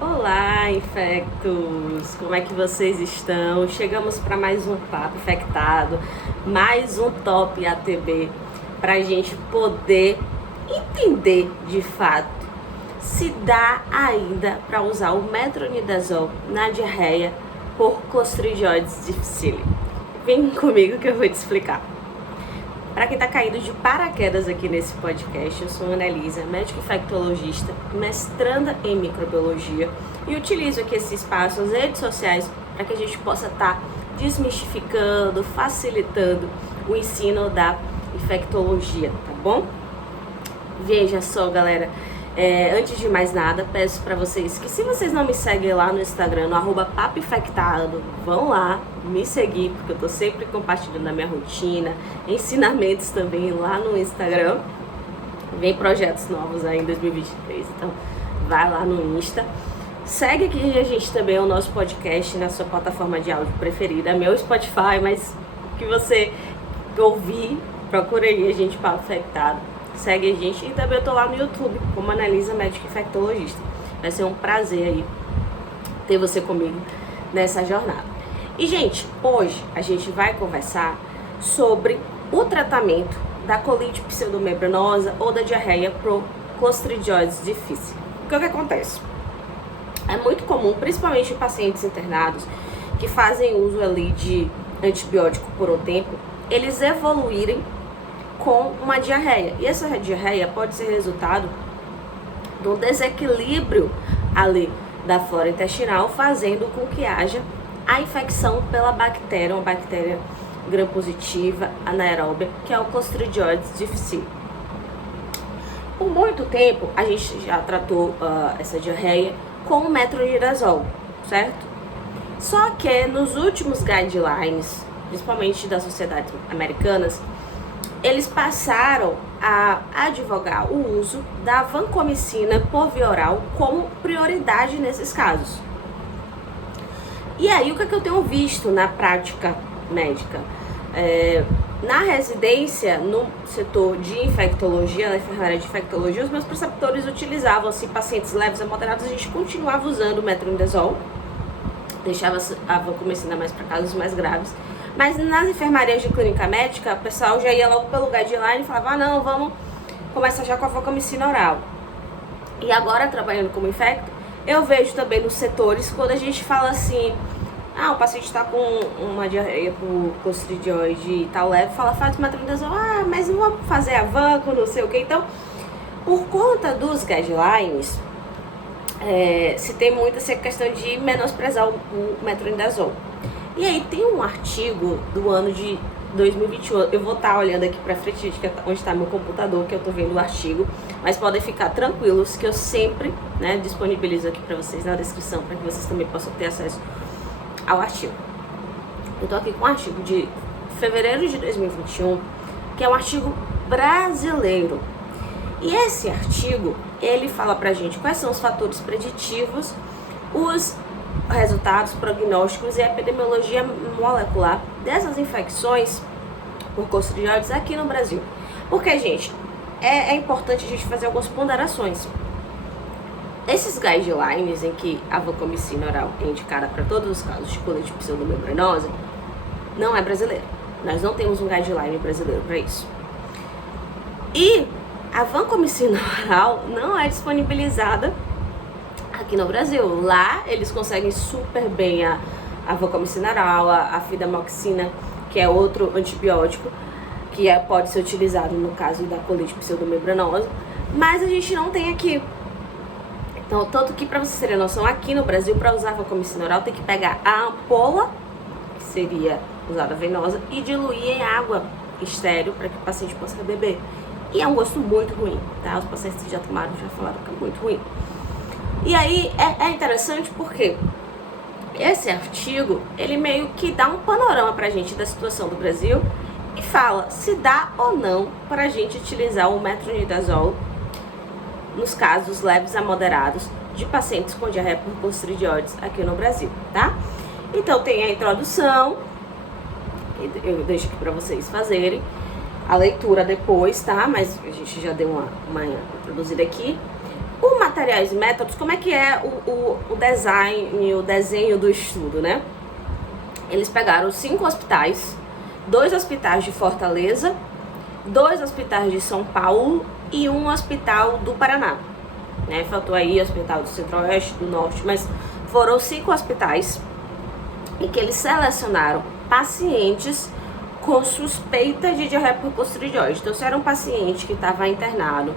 Olá, infectos! Como é que vocês estão? Chegamos para mais um Papo Infectado, mais um Top ATB, para a gente poder entender de fato se dá ainda para usar o metronidazol na diarreia por Clostridioides difficile. Vem comigo que eu vou te explicar. Para quem está caindo de paraquedas aqui nesse podcast, eu sou Ana Elisa, médica infectologista, mestranda em microbiologia e utilizo aqui esse espaço, as redes sociais, para que a gente possa estar desmistificando, facilitando o ensino da infectologia, tá bom? Veja só, galera, antes de mais nada, peço para vocês que se vocês não me seguem lá no Instagram, no @papoinfectado, vão lá me seguir, porque eu tô sempre compartilhando a minha rotina, ensinamentos também lá no Instagram. Vem projetos novos aí em 2023, então vai lá no Insta. Segue aqui a gente também, o nosso podcast na sua plataforma de áudio preferida, meu Spotify, mas que você ouvir, procura aí a gente Papo Infectado. Segue a gente e também eu tô lá no YouTube como Ana Elisa, médica infectologista. Vai ser um prazer aí ter você comigo nessa jornada. E, gente, hoje a gente vai conversar sobre o tratamento da colite pseudomembranosa ou da diarreia por Clostridioides difficile. O que acontece? É muito comum, principalmente em pacientes internados que fazem uso ali de antibiótico por um tempo, eles evoluírem com uma diarreia. E essa diarreia pode ser resultado de um desequilíbrio ali da flora intestinal, fazendo com que haja a infecção pela bactéria, uma bactéria gram-positiva anaeróbia, que é o Clostridioides difficile. Por muito tempo, a gente já tratou essa diarreia com o metronidazol, certo? Só que nos últimos guidelines, principalmente das sociedades americanas, eles passaram a advogar o uso da vancomicina por via oral como prioridade nesses casos. E aí, o que eu tenho visto na prática médica? Na residência, no setor de infectologia, na enfermaria de infectologia, os meus preceptores utilizavam, assim, pacientes leves a moderados, a gente continuava usando o metronidazol, deixava a vancomicina mais para casos mais graves. Mas nas enfermarias de clínica médica, o pessoal já ia logo pelo guideline e falava, não, vamos começar já com a vancomicina oral. E agora, trabalhando como infecto, eu vejo também nos setores, quando a gente fala assim, o paciente está com uma diarreia por Clostridioide e tal leve, faz metronidazol, mas não vamos fazer a vanco, não sei o que. Então, por conta dos guidelines, se tem muito essa questão de menosprezar o metronidazol. E aí tem um artigo do ano de 2021, eu vou estar olhando aqui pra frente, onde está meu computador, que eu tô vendo o artigo, mas podem ficar tranquilos que eu sempre, disponibilizo aqui pra vocês na descrição, para que vocês também possam ter acesso ao artigo. Eu tô aqui com um artigo de fevereiro de 2021, que é um artigo brasileiro. E esse artigo, ele fala pra gente quais são os fatores preditivos, os resultados prognósticos e a epidemiologia molecular dessas infecções por Clostridioides aqui no Brasil. Porque, gente, é importante a gente fazer algumas ponderações. Esses guidelines em que a vancomicina oral é indicada para todos os casos de colite pseudomembranosa não é brasileiro. Nós não temos um guideline brasileiro para isso. E a vancomicina oral não é disponibilizada aqui no Brasil. Lá eles conseguem super bem a vancomicina oral, a fidamoxina, que é outro antibiótico que pode ser utilizado no caso da colite pseudomembranosa, mas a gente não tem aqui. Então, tanto que, para vocês terem noção, aqui no Brasil, para usar a vancomicina oral, tem que pegar a ampola, que seria usada venosa, e diluir em água estéril para que o paciente possa beber. E é um gosto muito ruim, tá? Os pacientes que já tomaram já falaram que é muito ruim. E aí é interessante porque esse artigo, ele meio que dá um panorama pra gente da situação do Brasil e fala se dá ou não pra gente utilizar o metronidazol nos casos leves a moderados de pacientes com diarreia por Clostridioides aqui no Brasil, tá? Então tem a introdução, eu deixo aqui pra vocês fazerem a leitura depois, tá? Mas a gente já deu uma introduzida aqui. materiais e métodos, como é que é o desenho do estudo, né? Eles pegaram 5 hospitais, 2 hospitais de Fortaleza, 2 hospitais de São Paulo e 1 hospital do Paraná, né? Faltou aí hospital do Centro-Oeste, do Norte, mas foram 5 hospitais em que eles selecionaram pacientes com suspeita de diarreia por clostridiose. Então, se era um paciente que estava internado,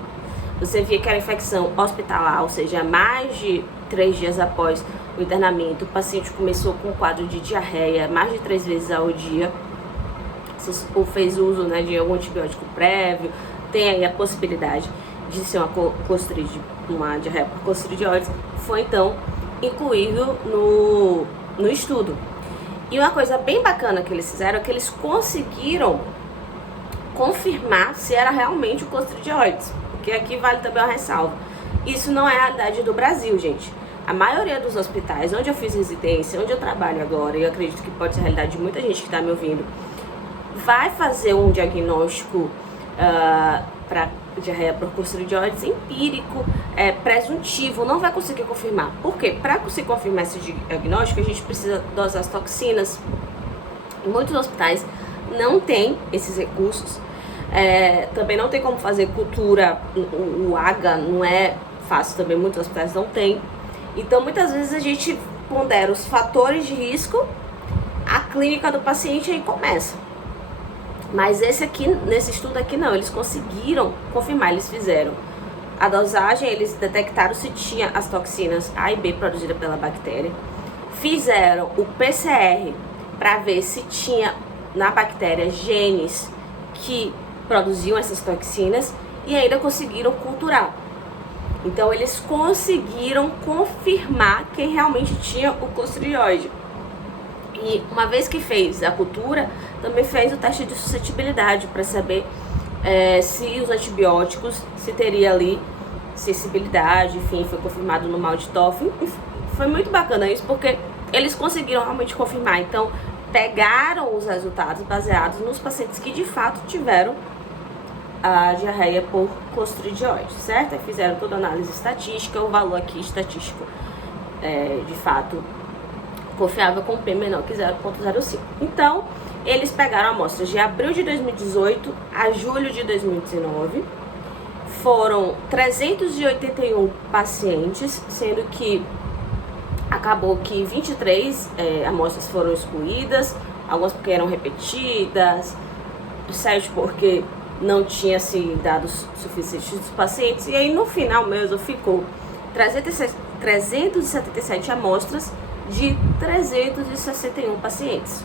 você via que era infecção hospitalar, ou seja, mais de 3 dias após o internamento, o paciente começou com um quadro de diarreia mais de 3 vezes ao dia, ou fez uso, né, de algum antibiótico prévio, tem aí a possibilidade de ser uma diarreia por clostridiose, foi então incluído no estudo. E uma coisa bem bacana que eles fizeram é que eles conseguiram confirmar se era realmente o clostridiose, porque aqui vale também uma ressalva. Isso não é a realidade do Brasil, gente. A maioria dos hospitais onde eu fiz residência, onde eu trabalho agora, e eu acredito que pode ser a realidade de muita gente que está me ouvindo, vai fazer um diagnóstico para diarreia por clostridiose empírico, presuntivo, não vai conseguir confirmar. Por quê? Para conseguir confirmar esse diagnóstico, a gente precisa dosar as toxinas. Muitos hospitais não têm esses recursos. Também não tem como fazer cultura, o AGA não é fácil também, muitos hospitais não têm. Então, muitas vezes a gente pondera os fatores de risco, a clínica do paciente aí começa. Mas nesse estudo aqui não, eles conseguiram confirmar, eles fizeram a dosagem, eles detectaram se tinha as toxinas A e B produzidas pela bactéria, fizeram o PCR para ver se tinha na bactéria genes que produziam essas toxinas e ainda conseguiram culturar. Então eles conseguiram confirmar quem realmente tinha o clostridiose. E uma vez que fez a cultura, também fez o teste de suscetibilidade para saber se os antibióticos, se teria ali sensibilidade, enfim, foi confirmado no mal de Toffel. Foi muito bacana isso, porque eles conseguiram realmente confirmar. Então, pegaram os resultados baseados nos pacientes que de fato tiveram a diarreia por clostridiose, certo? Aí fizeram toda a análise estatística, o valor aqui estatístico de fato confiável com P menor que 0,05. Então, eles pegaram amostras de abril de 2018 a julho de 2019. Foram 381 pacientes, sendo que acabou que 23 amostras foram excluídas, algumas porque eram repetidas, 7 porque não tinha assim, dados suficientes dos pacientes, e aí no final mesmo ficou 377 amostras de 361 pacientes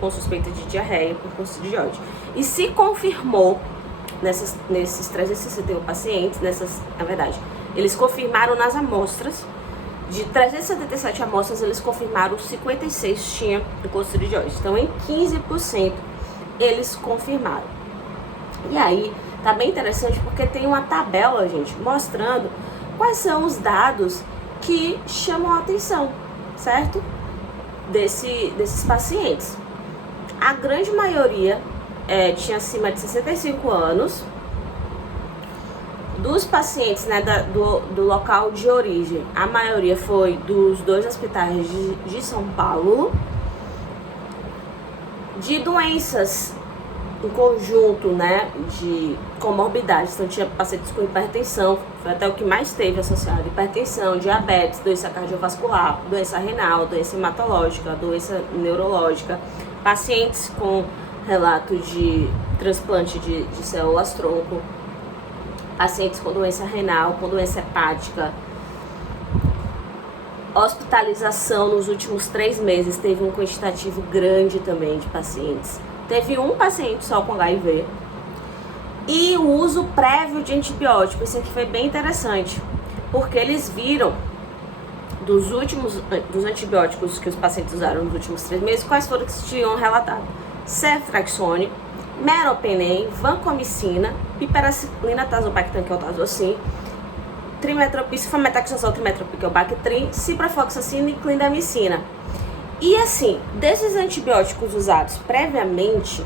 com suspeita de diarreia por clostridiose. E se confirmou nesses 361 pacientes, na verdade, eles confirmaram nas amostras, de 377 amostras, eles confirmaram 56 tinham clostridiose. Então, em 15%, eles confirmaram. E aí, tá bem interessante porque tem uma tabela, gente, mostrando quais são os dados que chamam a atenção, certo? Desses pacientes. A grande maioria tinha acima de 65 anos. Dos pacientes, né, do local de origem, a maioria foi dos 2 hospitais de São Paulo. De doenças em conjunto, né, de comorbidades, então tinha pacientes com hipertensão, foi até o que mais teve associado: hipertensão, diabetes, doença cardiovascular, doença renal, doença hematológica, doença neurológica, pacientes com relato de transplante de células tronco, pacientes com doença renal, com doença hepática. Hospitalização nos últimos 3 meses, teve um quantitativo grande também de pacientes. Teve um paciente só com HIV. E o uso prévio de antibiótico, isso aqui foi bem interessante, porque eles viram dos antibióticos que os pacientes usaram nos últimos 3 meses, quais foram que tinham relatado: ceftriaxone, meropenem, vancomicina, piperacillina, tazobactam, que é o Tazocin, trimetoprim, sulfametaxazol, trimetoprim, que é o Bactrim, ciprofloxacina e clindamicina. E assim, desses antibióticos usados previamente,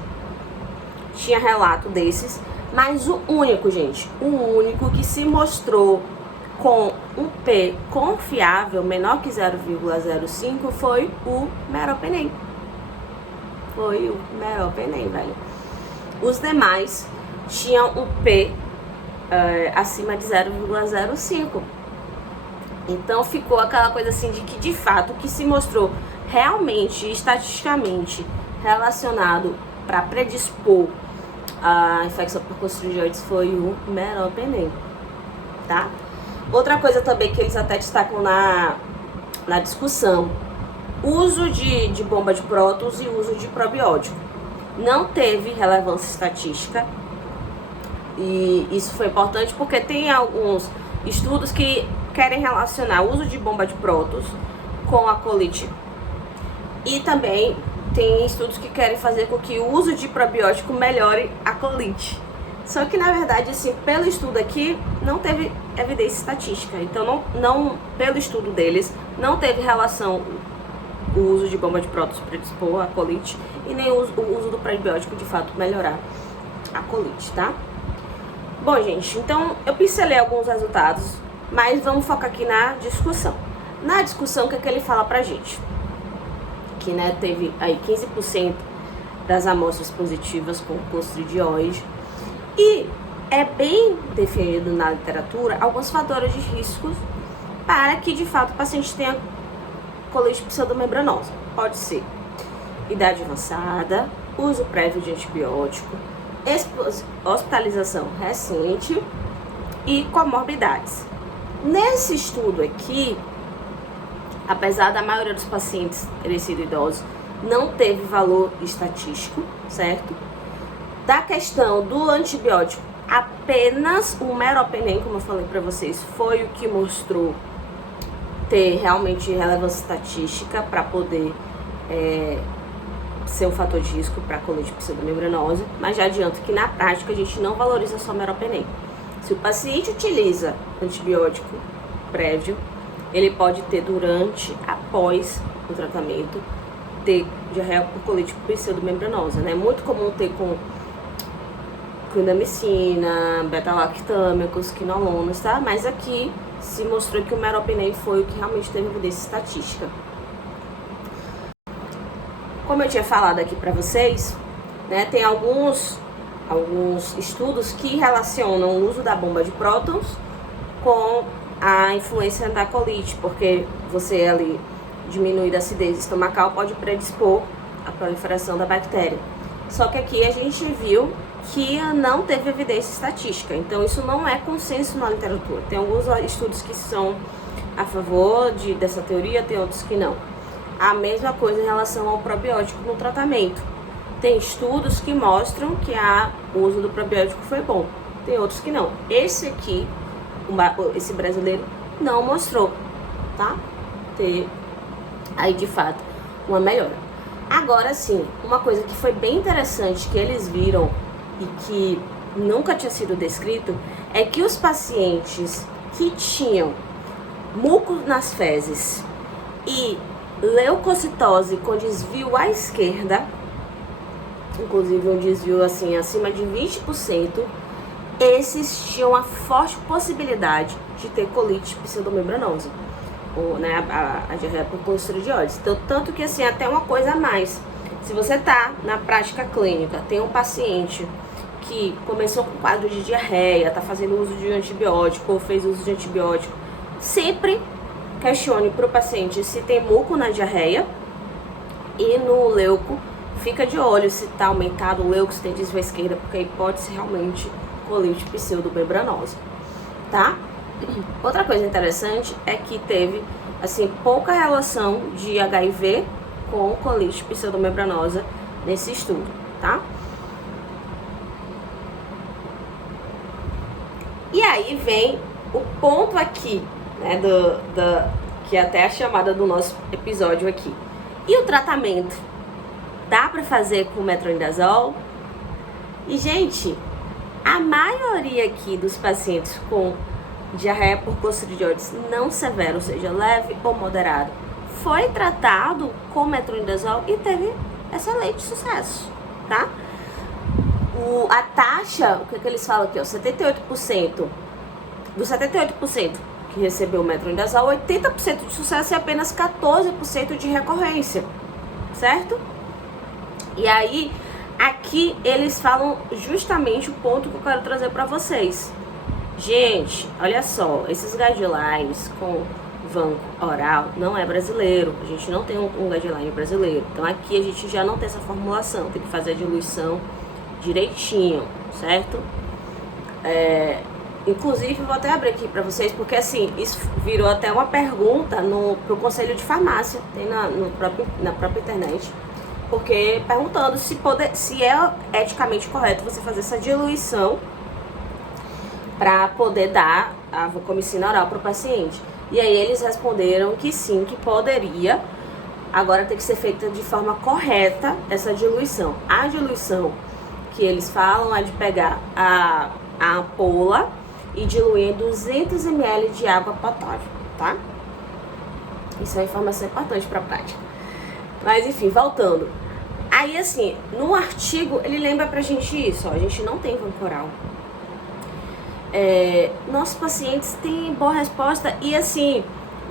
tinha relato desses, mas o único, gente, o único que se mostrou com um P confiável menor que 0,05 foi o meropenem. Foi o meropenem, velho. Os demais tinham um P acima de 0,05. Então ficou aquela coisa assim de que de fato o que se mostrou realmente, estatisticamente relacionado para predispor a infecção por clostridioides foi o meropenem, tá? Outra coisa também que eles até destacam na discussão, uso de bomba de prótons e uso de probiótico. Não teve relevância estatística, e isso foi importante porque tem alguns estudos que querem relacionar o uso de bomba de prótons com a colite, e também tem estudos que querem fazer com que o uso de probiótico melhore a colite. Só que na verdade, assim, pelo estudo aqui, não teve evidência estatística. Então, não pelo estudo deles, não teve relação o uso de bomba de prótons predispor a colite e nem o uso do probiótico de fato melhorar a colite, tá? Bom, gente, então eu pincelei alguns resultados, mas vamos focar aqui na discussão. Na discussão, o que é que ele fala pra gente? Que, né, teve aí 15% das amostras positivas com clostridioide, e é bem definido na literatura alguns fatores de riscos para que de fato o paciente tenha colite pseudomembranosa. Pode ser idade avançada, uso prévio de antibiótico, hospitalização recente e comorbidades. Nesse estudo aqui, apesar da maioria dos pacientes terem sido idosos, não teve valor estatístico, certo? Da questão do antibiótico, apenas o meropenem, como eu falei para vocês, foi o que mostrou ter realmente relevância estatística para poder ser um fator de risco para colite pseudomembranosa, mas já adianto que na prática a gente não valoriza só meropenem. Se o paciente utiliza antibiótico prévio, ele pode ter durante, após o tratamento, ter diarreia por colite pseudomembranosa, né? É muito comum ter com clindamicina, beta-lactâmicos, quinolonas, tá? Mas aqui se mostrou que o meropenem foi o que realmente teve evidência estatística. Como eu tinha falado aqui para vocês, né, tem alguns estudos que relacionam o uso da bomba de prótons com a influência da colite, porque você ali diminuir a acidez estomacal pode predispor a proliferação da bactéria. Só que aqui a gente viu que não teve evidência estatística, então isso não é consenso na literatura. Tem alguns estudos que são a favor dessa teoria, tem outros que não. A mesma coisa em relação ao probiótico no tratamento. Tem estudos que mostram que o uso do probiótico foi bom, tem outros que não. Esse aqui, esse brasileiro, não mostrou, tá? Ter aí de fato uma melhora. Agora sim, uma coisa que foi bem interessante que eles viram e que nunca tinha sido descrito é que os pacientes que tinham muco nas fezes e leucocitose com desvio à esquerda, inclusive um desvio assim acima de 20%, esses tinham a forte possibilidade de ter colite pseudomembranosa, ou, né, a diarreia por clostridioides. Então, tanto que assim, até uma coisa a mais, se você tá na prática clínica, tem um paciente que começou com quadro de diarreia, tá fazendo uso de antibiótico ou fez uso de antibiótico, sempre questione para o paciente se tem muco na diarreia e no leuco, fica de olho se tá aumentado o leuco, se tem desvio à esquerda, porque aí pode ser realmente colite pseudomembranosa, tá? Outra coisa interessante é que teve, assim, pouca relação de HIV com colite pseudomembranosa nesse estudo, tá? E aí vem o ponto aqui, né, que é até a chamada do nosso episódio aqui. E o tratamento? Dá pra fazer com metronidazol? E, gente, a maioria aqui dos pacientes com diarreia por clostridioides não severa, ou seja, leve ou moderado, foi tratado com metronidazol e teve excelente sucesso, tá? A taxa, o que eles falam aqui, ó, 78%, dos 78% que recebeu o metronidazol, 80% de sucesso e apenas 14% de recorrência, certo? E aí, aqui eles falam justamente o ponto que eu quero trazer para vocês. Gente, olha só, esses guidelines com vanco oral não é brasileiro, a gente não tem um guideline brasileiro, então aqui a gente já não tem essa formulação, tem que fazer a diluição direitinho, certo? Inclusive, vou até abrir aqui para vocês, porque assim, isso virou até uma pergunta pro Conselho de Farmácia, tem na própria internet, porque perguntando se é eticamente correto você fazer essa diluição para poder dar a vancomicina oral para o paciente. E aí eles responderam que sim, que poderia. Agora tem que ser feita de forma correta essa diluição. A diluição que eles falam é de pegar a ampola e diluir em 200 ml de água potável, tá? Isso é uma informação importante para a prática. Mas enfim, voltando. Aí assim, no artigo ele lembra pra gente isso, ó, a gente não tem vanco oral. Nossos pacientes têm boa resposta e assim,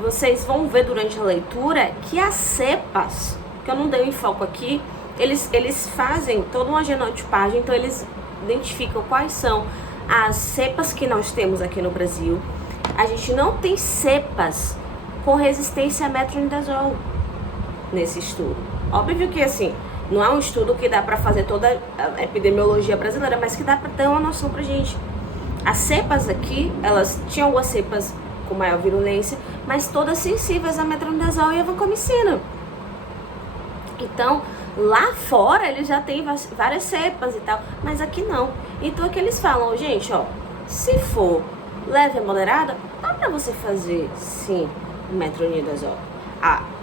vocês vão ver durante a leitura que as cepas, que eu não dei foco aqui, eles fazem toda uma genotipagem, então eles identificam quais são as cepas que nós temos aqui no Brasil. A gente não tem cepas com resistência a metronidazol nesse estudo. Óbvio que assim, não é um estudo que dá para fazer toda a epidemiologia brasileira, mas que dá para ter uma noção pra gente. As cepas aqui, elas tinham algumas cepas com maior virulência, mas todas sensíveis a metronidazol e a vancomicina. Então, lá fora eles já têm várias cepas e tal, mas aqui não. Então aqui eles falam, gente, ó, se for leve a moderada, dá pra você fazer, sim, metronidazol.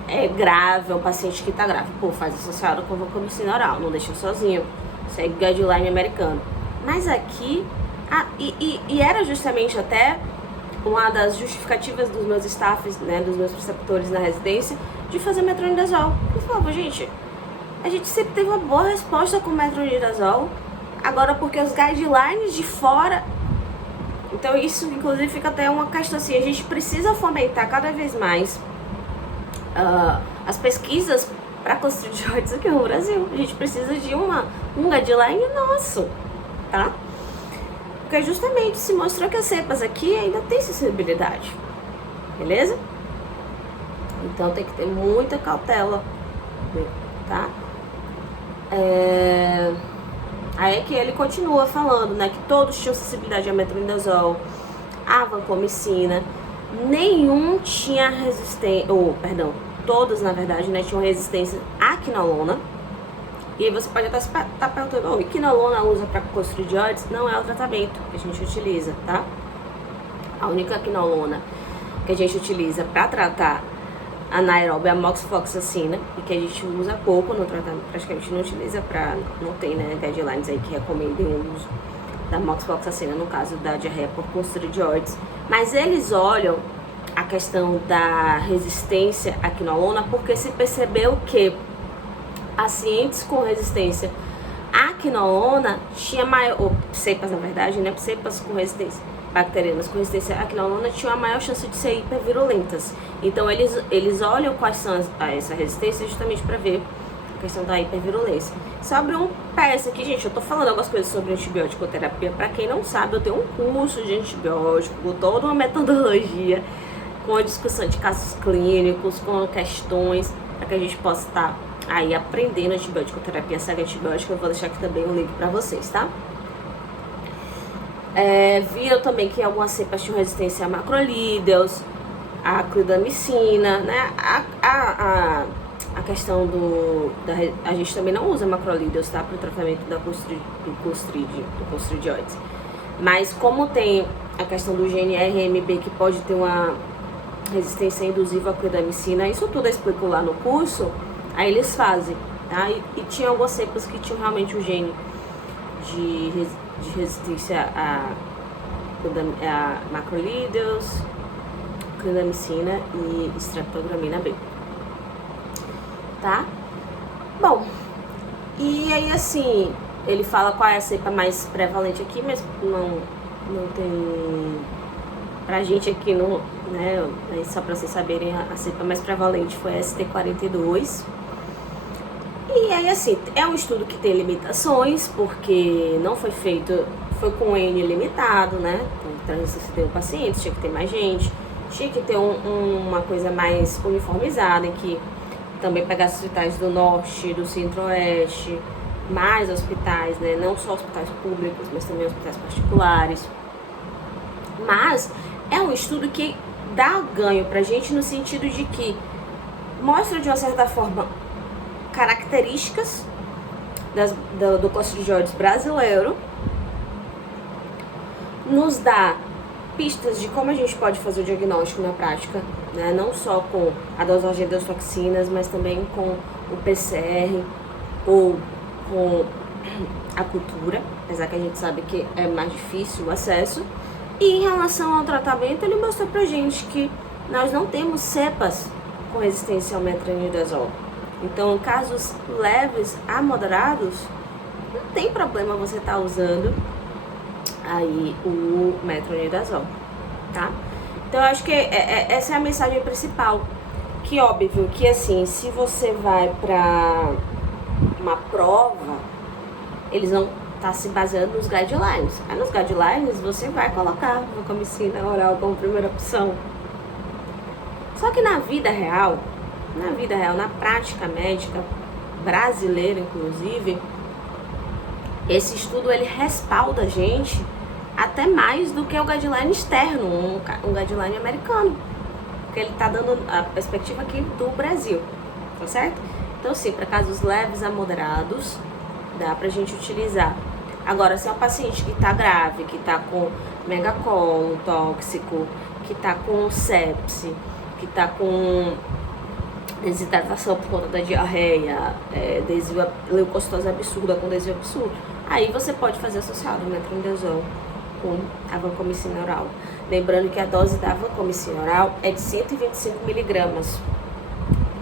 É grave, é um paciente que tá grave, pô, faz associado com vancomicina oral, não deixa sozinho, segue guideline americano. Mas aqui, e era justamente até uma das justificativas dos meus staffs, né, dos meus preceptores na residência, de fazer metronidazol. Eu falava, gente, a gente sempre teve uma boa resposta com metronidazol, agora porque os guidelines de fora... Então isso, inclusive, fica até uma questão assim, a gente precisa fomentar cada vez mais as pesquisas para clostridioides aqui no Brasil. A gente precisa de um guideline nosso, tá? Porque justamente se mostrou que as cepas aqui ainda tem sensibilidade, beleza? Então tem que ter muita cautela, tá? Aí é que ele continua falando, né, que todos tinham sensibilidade a metronidazol, a vancomicina, nenhum tinha resistência, todos na verdade, né, tinham resistência à quinolona. E aí você pode até estar perguntando, quinolona usa para clostridioides? Não é o tratamento que a gente utiliza, tá? A única quinolona que a gente utiliza para tratar anaeróbio é a moxifloxacina, e que a gente usa pouco no tratamento, praticamente não utiliza não tem, né, guidelines aí que recomendem o uso da moxifloxacina no caso da diarreia por clostridioides. Mas eles olham a questão da resistência à quinolona porque se percebeu que pacientes com resistência à quinolona tinha maior, cepas na verdade, né, cepas com resistência bacterianas com resistência à quinolona tinham a maior chance de ser hipervirulentas. Então eles olham quais são essa resistência justamente para ver a questão da hipervirulência. Sobre um PS aqui, gente, eu tô falando algumas coisas sobre antibiótico terapia. Para quem não sabe, eu tenho um curso de antibiótico, toda uma metodologia com a discussão de casos clínicos, com questões, para que a gente possa estar aí aprendendo antibiótico terapia, saga antibiótica. Eu vou deixar aqui também um link para vocês, tá? Viram também que algumas cepas tinham resistência a macrolídeos, a clindamicina, né? A questão a gente também não usa macrolídeos, tá? Para o tratamento do clostridioides. Mas como tem a questão do GNRMB que pode ter uma resistência induziva à clindamicina, isso tudo eu explico lá no curso, aí eles fazem, tá? E tinha algumas cepas que tinham realmente o gene de resistência a macrolídeos, clindamicina e streptogramina B, tá? Bom, e aí assim, ele fala qual é a cepa mais prevalente aqui, mas não tem Pra gente aqui no, né, só pra vocês saberem, a cepa mais prevalente foi a ST42. E aí, assim, é um estudo que tem limitações, porque não foi feito, foi com N limitado, né? Então, 361 pacientes, tinha que ter mais gente, tinha que ter uma coisa mais uniformizada, em que também pegasse hospitais do norte, do centro-oeste, mais hospitais, né? Não só hospitais públicos, mas também hospitais particulares. Mas é um estudo que dá ganho pra gente no sentido de que mostra de uma certa forma características do clostridium brasileiro, nos dá pistas de como a gente pode fazer o diagnóstico na prática, né? Não só com a dosagem das toxinas, mas também com o PCR ou com a cultura, apesar que a gente sabe que é mais difícil o acesso. E em relação ao tratamento, ele mostrou pra gente que nós não temos cepas com resistência ao metronidazol. Então, em casos leves a moderados, não tem problema você estar usando aí o metronidazol, tá? Então, eu acho que essa é a mensagem principal. Que óbvio que, assim, se você vai pra uma prova, eles vão estar se baseando nos guidelines. Aí nos guidelines você vai colocar vancomicina oral como primeira opção. Só que na vida real, na prática médica brasileira, inclusive, esse estudo ele respalda a gente até mais do que o guideline externo, um guideline americano, porque ele está dando a perspectiva aqui do Brasil, tá certo? Então, sim, para casos leves a moderados, dá pra gente utilizar. Agora, se é um paciente que está grave, que está com megacolon tóxico, que está com sepse, que está com desidratação por conta da diarreia, desvio, leucocitose absurda com desvio absurdo, aí você pode fazer associado o metronidazol com a vancomicina oral. Lembrando que a dose da vancomicina oral é de 125 miligramas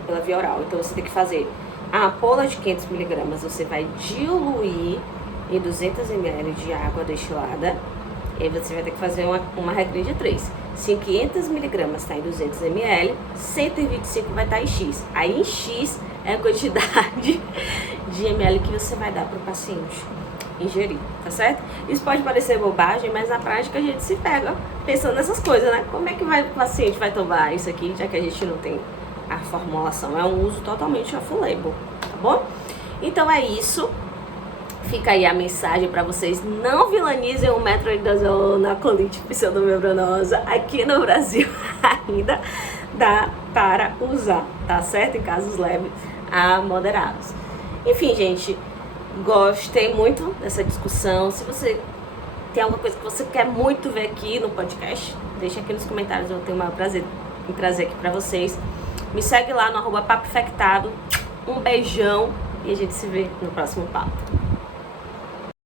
pela via oral. Então você tem que fazer a ampola de 500 miligramas, você vai diluir em 200 ml de água destilada. E aí você vai ter que fazer uma regrinha de 3. Se 500 miligramas está em 200 ml, 125 vai estar em X. Aí em X é a quantidade de ml que você vai dar para o paciente ingerir, tá certo? Isso pode parecer bobagem, mas na prática a gente se pega pensando nessas coisas, né? Como é que o paciente vai tomar isso aqui, já que a gente não tem a formulação? É um uso totalmente off-label, tá bom? Então é isso. Fica aí a mensagem para vocês: não vilanizem o metronidazol na colite pseudomembranosa. Aqui no Brasil ainda dá para usar, tá certo? Em casos leves a moderados. Enfim, gente, gostei muito dessa discussão. Se você tem alguma coisa que você quer muito ver aqui no podcast, deixa aqui nos comentários, eu vou ter o maior prazer em trazer aqui para vocês. Me segue lá no @papofectado. Um beijão e a gente se vê no próximo papo.